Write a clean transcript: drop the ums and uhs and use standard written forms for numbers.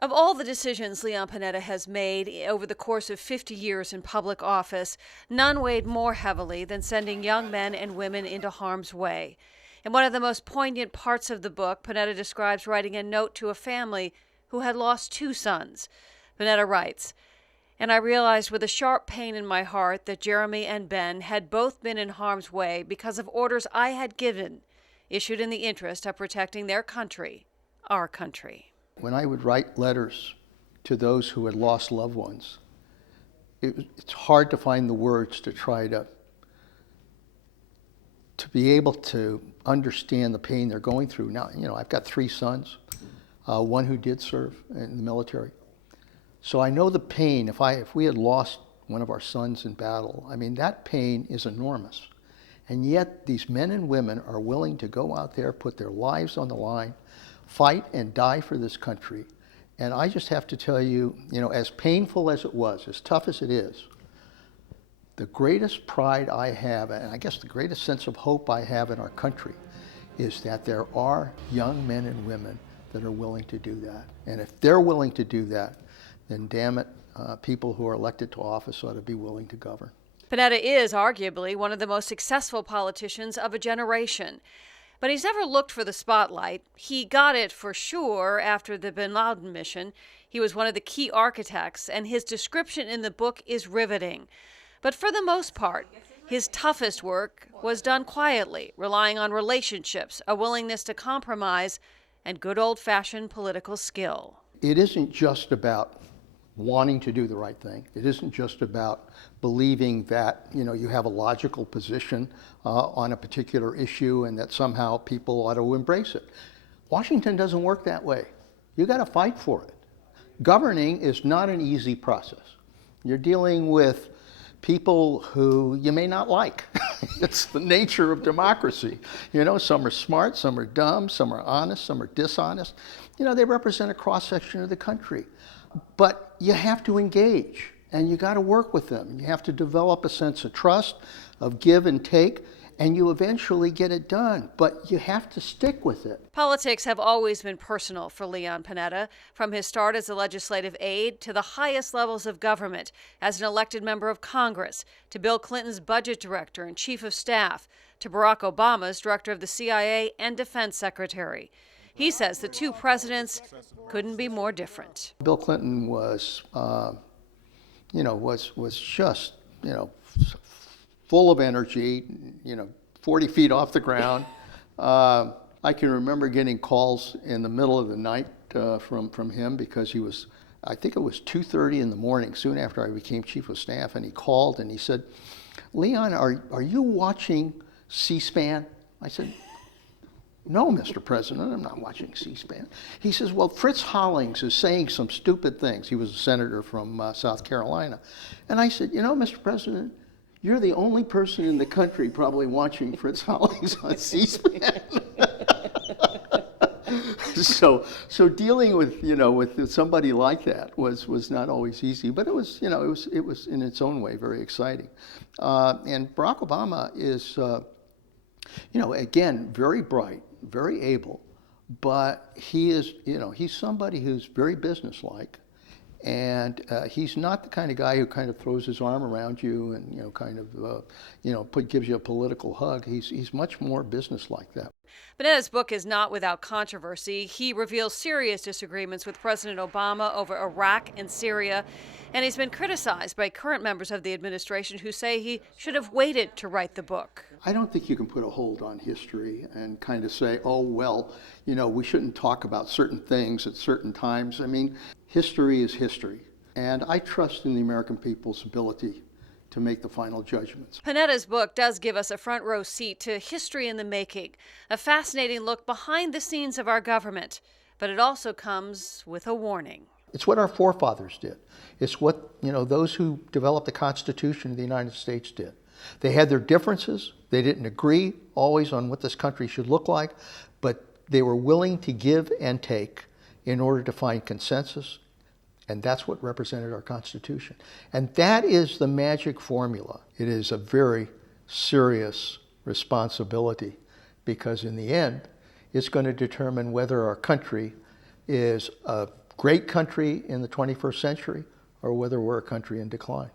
Of all the decisions Leon Panetta has made over the course of 50 years in public office, none weighed more heavily than sending young men and women into harm's way. In one of the most poignant parts of the book, Panetta describes writing a note to a family who had lost two sons. Panetta writes, "And I realized with a sharp pain in my heart that Jeremy and Ben had both been in harm's way because of orders I had given, issued in the interest of protecting their country, our country." When I would write letters to those who had lost loved ones, it's hard to find the words to try to be able to understand the pain they're going through. Now, I've got three sons, one who did serve in the military. So I know the pain. If we had lost one of our sons in battle, that pain is enormous. And yet these men and women are willing to go out there, put their lives on the line, fight and die for this country. And I just have to tell you, as painful as it was, as tough as it is, the greatest pride I have, and I guess the greatest sense of hope I have in our country, is that there are young men and women that are willing to do that. And if they're willing to do that, then damn it, people who are elected to office ought to be willing to govern. Panetta is arguably one of the most successful politicians of a generation. But he's never looked for the spotlight. He got it for sure after the bin Laden mission. He was one of the key architects, and his description in the book is riveting. But for the most part, his toughest work was done quietly, relying on relationships, a willingness to compromise, and good old-fashioned political skill. It isn't just about wanting to do the right thing. It isn't just about believing that you have a logical position on a particular issue and that somehow people ought to embrace it. Washington doesn't work that way. You got to fight for it. Governing is not an easy process. You're dealing with people who you may not like. It's the nature of democracy. Some are smart, some are dumb, some are honest, some are dishonest. They represent a cross-section of the country. But you have to engage, and you got to work with them. You have to develop a sense of trust, of give and take, and you eventually get it done. But you have to stick with it. Politics have always been personal for Leon Panetta, from his start as a legislative aide to the highest levels of government, as an elected member of Congress, to Bill Clinton's budget director and chief of staff, to Barack Obama's director of the CIA and defense secretary. He says the two presidents couldn't be more different. Bill Clinton was just, full of energy, 40 feet off the ground. I can remember getting calls in the middle of the night from him because I think it was 2:30 in the morning, soon after I became chief of staff, and he called and he said, "Leon, are you watching C-SPAN?" I said, "No, Mr. President, I'm not watching C-SPAN." He says, "Well, Fritz Hollings is saying some stupid things." He was a senator from South Carolina. And I said, "Mr. President, you're the only person in the country probably watching Fritz Hollings on C-SPAN." So dealing with somebody like that was not always easy, but it was in its own way very exciting. And Barack Obama is again, very bright, very able, but he is, he's somebody who's very businesslike, and he's not the kind of guy who kind of throws his arm around you and gives you a political hug. He's much more businesslike that. Panetta's book is not without controversy. He reveals serious disagreements with President Obama over Iraq and Syria, and he's been criticized by current members of the administration who say he should have waited to write the book. I don't think you can put a hold on history and kind of say, oh, well, we shouldn't talk about certain things at certain times. History is history, and I trust in the American people's ability to make the final judgments. Panetta's book does give us a front row seat to history in the making, a fascinating look behind the scenes of our government, but it also comes with a warning. It's what our forefathers did. It's what, those who developed the Constitution of the United States did. They had their differences. They didn't agree always on what this country should look like, but they were willing to give and take in order to find consensus. And that's what represented our Constitution. And that is the magic formula. It is a very serious responsibility because in the end, it's going to determine whether our country is a great country in the 21st century or whether we're a country in decline.